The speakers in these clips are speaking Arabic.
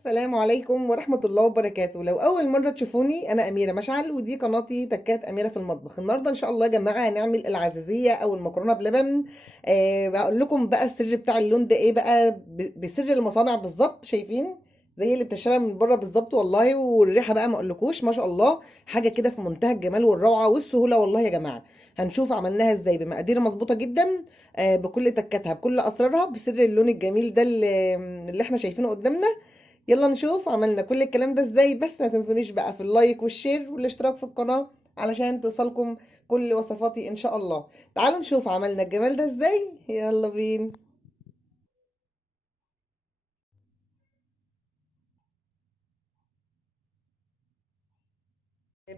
السلام عليكم ورحمة الله وبركاته. لو أول مرة تشوفوني، أنا أميرة مشعل ودي قناتي تكات أميرة في المطبخ. النهاردة إن شاء الله يا جماعة هنعمل العزيزية أو المكرونة بلبن. بقول لكم بقى السر بتاع اللون ده إيه بقى، بسر المصانع بالظبط. شايفين زي اللي بتشتريها من بره بالظبط والله. والريحة بقى ما أقولكوش، ما شاء الله، حاجة كده في منتهى الجمال والروعة والسهولة والله يا جماعة. هنشوف عملناها إزاي بمقادير مظبوطة جدا، بكل تكاتها بكل أسرارها، بسر اللون الجميل ده اللي احنا شايفينه قدامنا. يلا نشوف عملنا كل الكلام ده ازاي. بس ما تنسونيش بقى في اللايك والشير والاشتراك في القناة علشان توصلكم كل وصفاتي ان شاء الله. تعالوا نشوف عملنا الجمال ده ازاي، يلا بينا.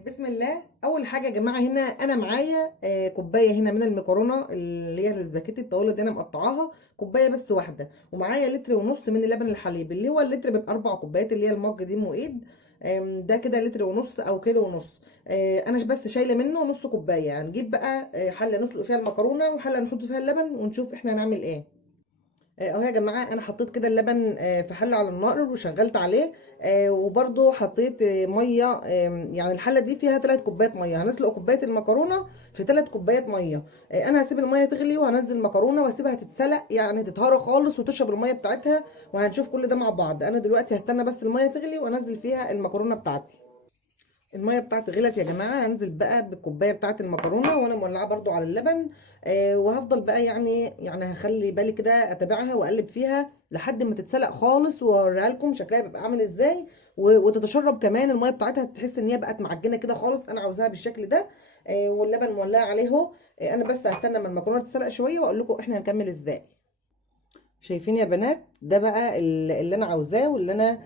بسم الله. اول حاجه يا جماعه، هنا انا معايا كوبايه هنا من المكرونه اللي هي الاسباجيتي الطويله دي، انا مقطعاها كوبايه بس واحده. ومعايا لتر ونص من اللبن الحليب، اللي هو اللتر بيبقى 4 كوبايات، اللي هي المج دي مؤيد. ده كده لتر ونص او كيلو ونص. انا بس شايله منه نص كوبايه. هنجيب بقى حله نسلق فيها المكرونه وحله نحط فيها اللبن ونشوف احنا هنعمل ايه. اهو يا جماعه، انا حطيت كده اللبن في حله على النار وشغلت عليه. وبرده حطيت ميه. يعني الحله دي فيها 3 كوبايات ميه، هنسلق كوبايه المكرونه في 3 كوبايات ميه. انا هسيب الميه تغلي وهنزل المكرونه واسيبها تتسلق، يعني تتهرى خالص وتشرب الميه بتاعتها. وهنشوف كل ده مع بعض. انا دلوقتي هستنى بس الميه تغلي وانزل فيها المكرونه بتاعتي. الميه بتاعتي غلت يا جماعه، هنزل بقى بالكوبايه بتاعت المكرونه وانا مولعه برضو على اللبن. وهفضل بقى يعني هخلي بالي كده اتابعها واقلب فيها لحد ما تتسلق خالص، واوريها لكم شكلها بيبقى عامل ازاي. وتتشرب كمان الميه بتاعتها، تحس ان هي بقت معجنه كده خالص. انا عاوزاها بالشكل ده. واللبن مولعه عليه اهو. انا بس هستنى ما المكرونه تتسلق شويه واقول لكم احنا هنكمل ازاي. شايفين يا بنات، ده بقى اللي انا عاوزاه واللي انا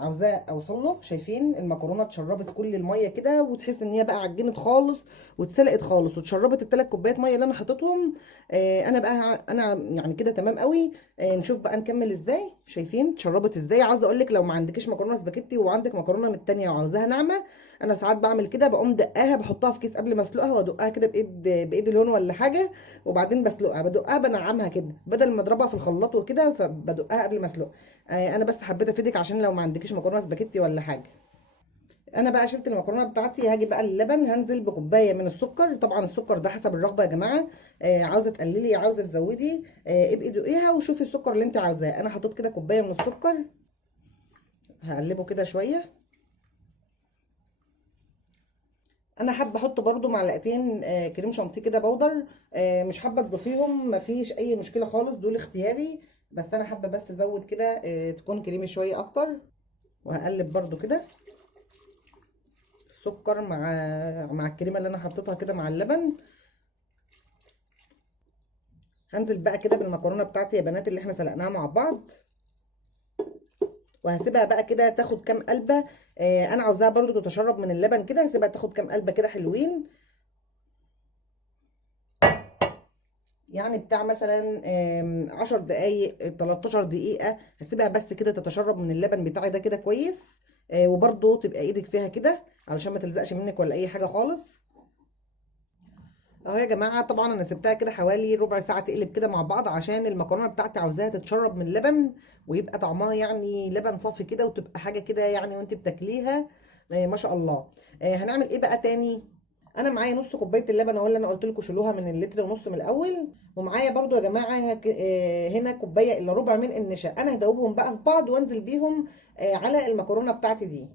عاوزاه اوصل له. شايفين المكرونه اتشربت كل الميه كده، وتحس ان هي بقى عجنت خالص واتسلقت خالص واتشربت ال3 كوبايات ميه اللي انا حطيتهم. انا بقى انا يعني كده تمام قوي. نشوف بقى نكمل ازاي. شايفين اتشربت ازاي. عاوزه اقول لك، لو ما عندكيش مكرونه سباكيتي وعندك مكرونه من التانيه وعاوزاها ناعمه، انا ساعات بعمل كده، بقوم دقاها بحطها في كيس قبل ما اسلقها وادقها كده بايد الهون ولا حاجه. وبعدين بسلقها، بدقها بنعمها كده بدل ما اضربها في الخلاط وكده، فبدقها قبل ما اسلقها. انا بس حبيت افيدك عشان لو ما عندكيش مكرونه سباكيتي ولا حاجه. انا بقى شلت المكرونه بتاعتي، هاجي بقى اللبن، هنزل بكوبايه من السكر. طبعا السكر ده حسب الرغبه يا جماعه. عاوزه تقللي عاوزه تزودي، ابقي دوقيها وشوفي السكر اللي انت عاوزاه. انا حطيت كده كوبايه من السكر. هقلبه كده شويه. انا حابه احط برضو معلقتين كريم شانتيه كده بودر. مش حابه تضيفيهم، مفيش اي مشكله خالص، دول اختياري. بس انا حابه بس ازود كده تكون كريمي شويه اكتر. وهقلب برضو كده السكر مع الكريمه اللي انا حطيتها كده مع اللبن. هنزل بقى كده بالمكرونه بتاعتي يا بنات اللي احنا سلقناها مع بعض. وهسيبها بقى كده تاخد كام قلبه. انا عاوزاها برضو تتشرب من اللبن كده، هسيبها تاخد كام قلبه كده حلوين. يعني بتاع مثلا 10 دقايق 13 دقيقة. هسيبها بس كده تتشرب من اللبن بتاعي ده كده كويس. وبرضو تبقى ايدك فيها كده علشان ما تلزقش منك ولا اي حاجة خالص. اهو يا جماعة، طبعا انا سبتها كده حوالي ربع ساعة تقلب كده مع بعض عشان المكرونة بتاعتي عاوزاها تتشرب من اللبن. ويبقى طعمها يعني لبن صافي كده، وتبقى حاجة كده يعني وانت بتاكليها. ما شاء الله. هنعمل ايه بقى تاني. انا معايا نص كوبايه اللبن اهو، اللي انا قلت لكم شيلوها من اللتر ونص من الاول. ومعايا برضو يا جماعه هنا كوبايه الا ربع من النشا. انا هدوبهم بقى في بعض وانزل بيهم على المكرونه بتاعتي دي.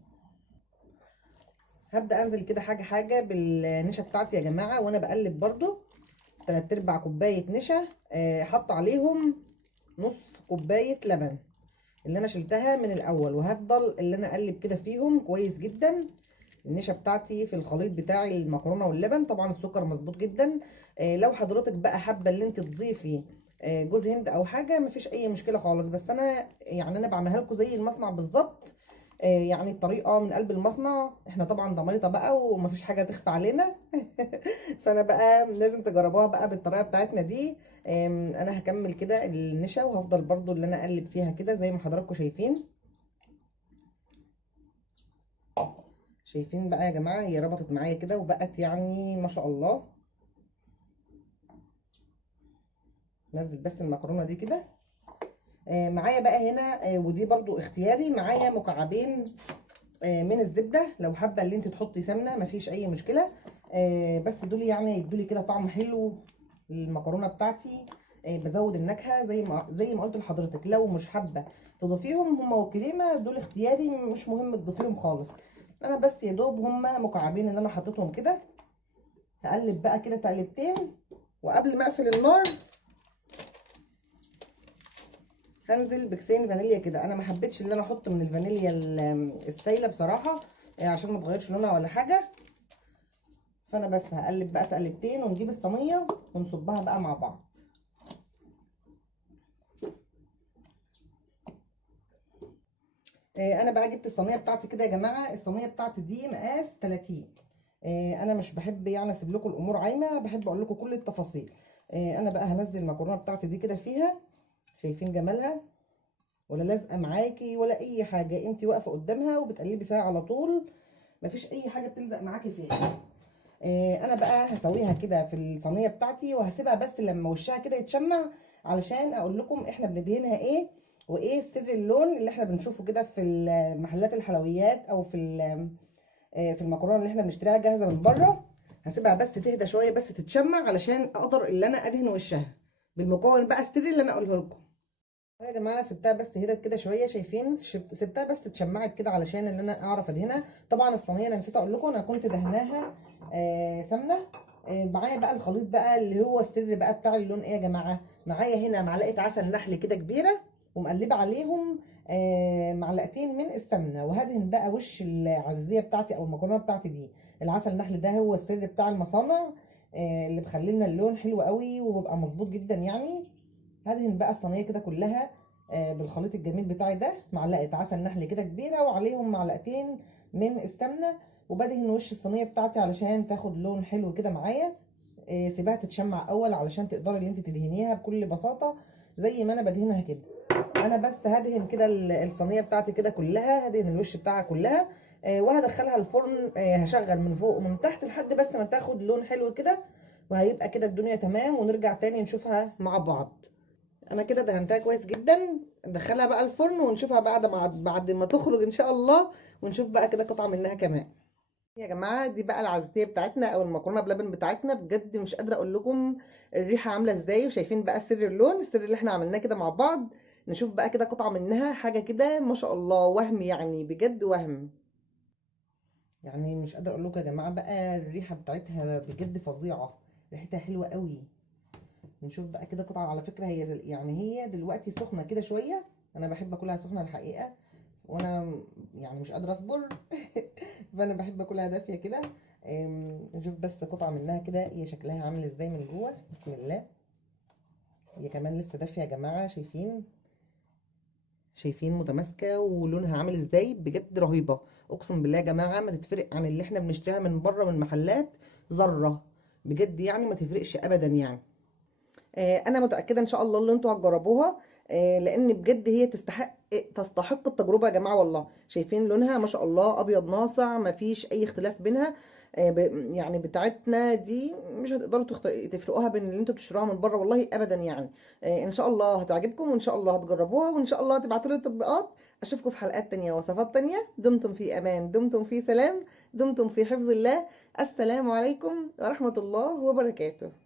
هبدا انزل كده حاجه حاجه بالنشا بتاعتي يا جماعه، وانا بقلب برضو 3/4 كوبايه نشا. حط عليهم نص كوبايه لبن اللي انا شلتها من الاول. وهفضل اللي انا اقلب كده فيهم كويس جدا. النشا بتاعتي في الخليط بتاع المكرونه واللبن. طبعا السكر مظبوط جدا. لو حضرتك بقى حابه ان انت تضيفي جوز هند او حاجه، مفيش اي مشكله خالص. بس انا يعني انا بعملها لكم زي المصنع بالظبط. يعني الطريقه من قلب المصنع. احنا طبعا ضميطه بقى ومفيش حاجه تخفى علينا. فانا بقى لازم تجربوها بقى بالطريقه بتاعتنا دي. انا هكمل كده النشا وهفضل برضو اللي انا اقلب فيها كده زي ما حضراتكم شايفين. شايفين بقى يا جماعة، هي ربطت معايا كده وبقت يعني ما شاء الله. نزل بس المكرونة دي كده معايا بقى هنا ودي برضو اختياري، معايا مكعبين من الزبده. لو حابه اللي انت تحطي سمنه مفيش اي مشكله، بس دول يعني يدولي كده طعم حلو للمكرونه بتاعتي. بزود النكهه زي ما قلت لحضرتك. لو مش حابه تضيفيهم هما وكريمه، دول اختياري، مش مهم تضيفيهم خالص. انا بس يا دوب هما مكعبين اللي انا حطيتهم كده. هقلب بقى كده تقلبتين، وقبل ما اقفل النار هنزل بكيسين فانيليا كده. انا ما حبيتش ان انا احط من الفانيليا السايله بصراحه، عشان ما تغيرش لونها ولا حاجه. فانا بس هقلب بقى تقلبتين ونجيب الصينيه ونصبها بقى مع بعض. انا بقى جبت الصينيه بتاعتي كده يا جماعه. الصينيه بتاعتي دي مقاس 30. انا مش بحب يعني اسيب لكم الامور عايمه، بحب اقول لكم كل التفاصيل. انا بقى هنزل المكرونه بتاعتي دي كده فيها. شايفين جمالها؟ ولا لازقه معاكي ولا اي حاجه، انت واقفه قدامها وبتقلبي فيها على طول، مفيش اي حاجه بتلزق معاكي فيها. انا بقى هسويها كده في الصينيه بتاعتي وهسيبها بس لما وشها كده يتشمع، علشان اقول لكم احنا بندهنها ايه وايه سر اللون اللي احنا بنشوفه كده في محلات الحلويات او في المكرونه اللي احنا بنشتريها جاهزه من بره. هسيبها بس تهدى شويه بس تتشمع علشان اقدر ان انا ادهن وشها بالمكون بقى السري اللي انا اقوله لكم. يا جماعه انا سبتها بس هدت كده شويه، شايفين؟ سبتها بس اتشمعت كده علشان ان انا اعرف ادهنها. طبعا الصينيه انا نسيت اقول لكم انا كنت دهناها سمنه. معايا بقى الخليط بقى اللي هو السر بقى بتاع اللون ايه يا جماعه. معايا هنا معلقه عسل نحل كده كبيره، ومقلبه عليهم معلقتين من السمنه، وهدهن بقى وش العزيزيه بتاعتي او المكرونه بتاعتي دي. العسل النحل ده هو السر بتاع المصانع، اللي بخلي لنا اللون حلو قوي وبيبقى مظبوط جدا يعني. هدهن بقى الصينيه كده كلها بالخليط الجميل بتاعي ده. معلقه عسل نحل كده كبيره وعليهم معلقتين من السمنه، وبدهن وش الصينيه بتاعتي علشان تاخد لون حلو كده معايا. سيبها تتشمع اول علشان تقدري ان انت تدهنيها بكل بساطه زي ما انا بدهنها كده. انا بس هدهن كده الصينيه بتاعتي كده كلها، هدهن الوش بتاعها كلها. وهدخلها الفرن. هشغل من فوق ومن تحت لحد بس ما تاخد لون حلو كده، وهيبقى كده الدنيا تمام، ونرجع تاني نشوفها مع بعض. انا كده دهنتها كويس جدا. ندخلها بقى الفرن ونشوفها بعد ما تخرج ان شاء الله، ونشوف بقى كده قطعه منها كمان. يا جماعه دي بقى العزيزيه بتاعتنا او المكرونه بلبن بتاعتنا. بجد مش قادره اقول لكم الريحه عامله ازاي، وشايفين بقى سر اللون، السر اللي احنا عملناه كده مع بعض. نشوف بقى كده قطعه منها، حاجه كده ما شاء الله، وهم يعني، بجد وهم. يعني مش قادره اقول لكم يا جماعه بقى الريحه بتاعتها بجد فظيعه، ريحتها حلوه قوي. نشوف بقى كده قطعة. على فكرة هي يعني هي دلوقتي سخنة كده شوية، انا بحب اكلها سخنة الحقيقة، وانا يعني مش قادرة اصبر فانا بحب اكلها دافية كده. نشوف بس قطعة منها كده هي شكلها عامل ازاي من جوه. بسم الله. هي كمان لسه دافية يا جماعة، شايفين متماسكة ولونها عامل ازاي، بجد رهيبة. اقسم بالله يا جماعة ما تتفرق عن اللي احنا بنشتريها من بره من محلات ذرة، بجد يعني ما تفرقش ابدا يعني. انا متاكده ان شاء الله ان انتوا هتجربوها، لان بجد هي تستحق التجربه يا جماعه والله. شايفين لونها ما شاء الله ابيض ناصع، ما فيش اي اختلاف بينها. يعني بتاعتنا دي مش هتقدروا تفرقوها بين اللي انتوا بتشتروها من بره والله ابدا يعني. ان شاء الله هتعجبكم، وان شاء الله هتجربوها، وان شاء الله هتبعتوا لي التطبيقات. اشوفكم في حلقات تانية ووصفات تانية. دمتم في امان، دمتم في سلام، دمتم في حفظ الله. السلام عليكم ورحمه الله وبركاته.